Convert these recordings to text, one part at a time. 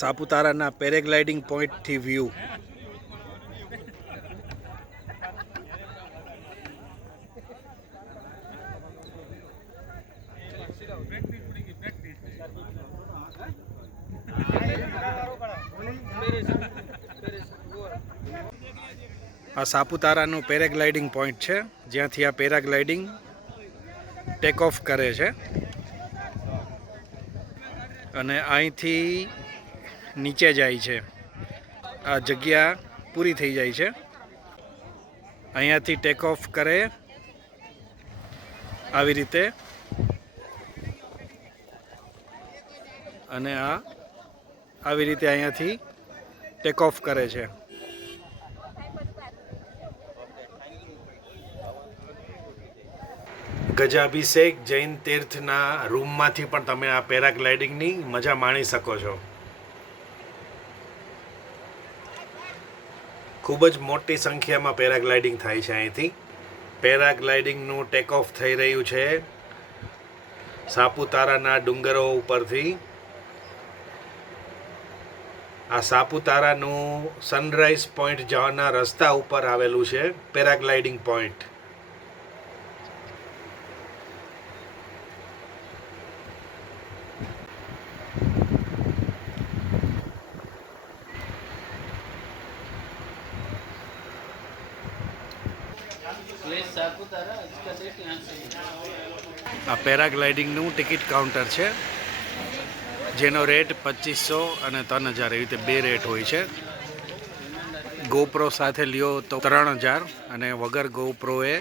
સાપુતારાના paragliding પોઈન્ટથી view. આ સાપુતારાનું paragliding point છે, જ્યાંથી આ પેરાગ્લાઇડિંગ ટેક ઓફ કરે છે અને અહીંથી નીચે જાય છે. આ જગ્યા પૂરી થઈ જાય છે. અહીંયાથી ટેક ઓફ કરે આવી રીતે અને આવી રીતે અહીંયાથી ટેક ઓફ કરે છે. ગજાભિષેક જૈન તીર્થના રૂમમાંથી પણ તમે આ પેરાગ્લાઇડિંગની મજા માણી શકો છો. ખૂબ જ મોટી સંખ્યામાં પેરાગ્લાઇડિંગ થાય છે અહીંથી. પેરાગ્લાઇડિંગનું ટેક ઓફ થઈ રહ્યું છે સાપુતારાના ડુંગરો ઉપરથી. આ સાપુતારાનું સનરાઈઝ પોઈન્ટ જવાના રસ્તા ઉપર આવેલું છે પેરાગ્લાઇડિંગ પોઈન્ટ. આ પેરાગ્લાઇડિંગનું ટિકિટ કાઉન્ટર છે, જેનો રેટ 2500 અને 3000 એવી રીતે બે રેટ હોય છે. ગોપ્રો સાથે લ્યો તો 3000 અને વગર ગોપ્રોએ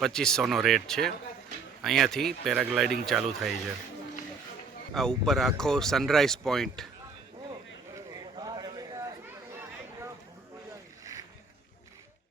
2500નો રેટ છે. અહીંયાથી પેરાગ્લાઇડિંગ ચાલુ થાય છે. આ ઉપર આખો સનરાઈઝ પોઈન્ટ